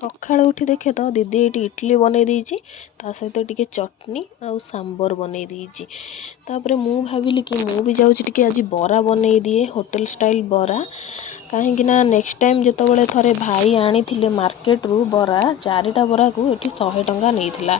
सकाळु उठी देखे तो दीदी ये इडली बनई देइछि ता सहित टिके चटनी आउ सांबर बनई देइछि। तापरे मु भाविली कि मु भी जाउछि टिके आज बरा बनई दिए होटल स्टाइल बरा कहीं ना नेक्स्ट टाइम जेतबेले थरे भाई आनी थिले मार्केट रु बरा चारिटा बरा को एठी 100 टंका नेइथिला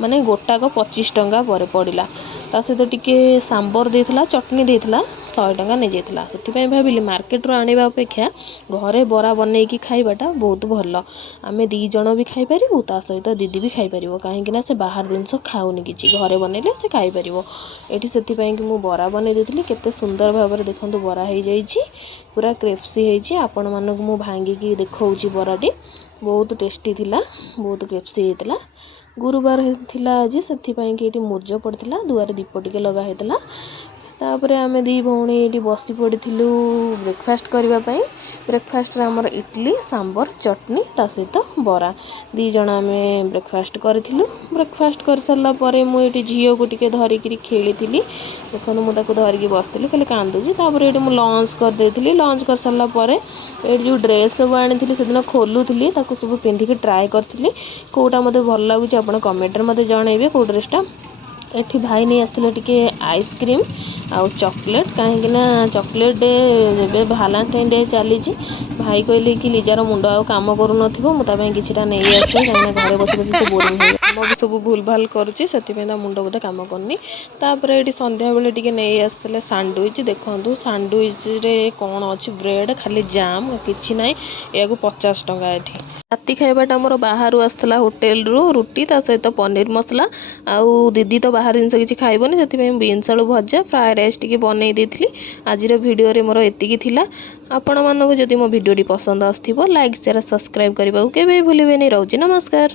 माने गोटाक 25 टंका परे पड़िला ता सहित टिके सांबर देइथिला चटनी देइथिला 100 टंका नै जेथिला सेति भाविली मार्केट रु आनिबा अपेक्षा घरे बरा बनई की खाइबाटा बहुत भल आमे दी जण भी खाई परिबु ता सहित दीदी भी खाई परिबो काहेकि ना से बाहर जिंस खाउनी किछि घरे बनेले से खाई परिबो एठी सेति पय कि मु बरा बनै देथिली केते सुंदर भाबरे देखंतु बरा हे जाइछि पूरा क्रिस्पी हेछि आपण मानक मु भांगी की देखौछि बराटी बहुत टेस्टी थिला बहुत क्रिस्पी हेतला गुरुवार थिला आज सेति पय कि एठी मुर्ज पड़थिला दुआरे दीप टिके लगा हेतला तापरे आमे दी भौणी एठी बसी पड़िथिलु ब्रेकफास्ट करबा पय ब्रेकफास्ट रे हमर इडली सांबर चटनी ता सहित बरा दी जण आमे ब्रेकफास्ट करथिलु ब्रेकफास्ट कर सरला परे मु एठी झियो को टिके धरि कि खेलिथिली देखन मु ताको धरि कि बसथिली खाली कांदुजी तापरे एठी मु लंच कर देथिली लंच कर सरला परे एठी जो ड्रेस सब आनिथिली सेदिन खोलुथिली ताको सब पिंधि कि ट्राई करथिली कोटा मते भल लागुची आपण कमेंट रे मते जणाइबे को ड्रेसटा एठी भाई नहीं आसथिले टिके आइसक्रीम आउ चॉकलेट कहीं ना चॉकलेट एबे वैलेंटाइन डे चली भाई कहले कि लिजार मुंड आ काम करू नथिबो मु ताबे किछटा नहीं आसे कहीं घरे बसी बसी से बोरिंग हो हम भी सब भूल भाल करूची सेति पे मुंड बोधे काम करनी तापरे एठी संध्या बेले टिके नहीं आसथिले सैंडविच देखंतु सैंडविच रे कोन अछि ब्रेड खाली जाम किछि नाही एगु 50 टंका एठी राति खाइबाटा मोर बाहर आसला होटेल रु रुटी ता सहित पनीर मसला आउ दीदी तो बाहर जिनस किसी खाइबनी से बीन्स आलू भजा फ्राए राइस टी बनई देथिली आज वीडियो रे मोर एतिकी थिला आपण मानक जदि मो वीडियो पसंद आसथिबो लाइक शेयर सब्सक्राइब करबा के भूलिबेनी रहउची नमस्कार।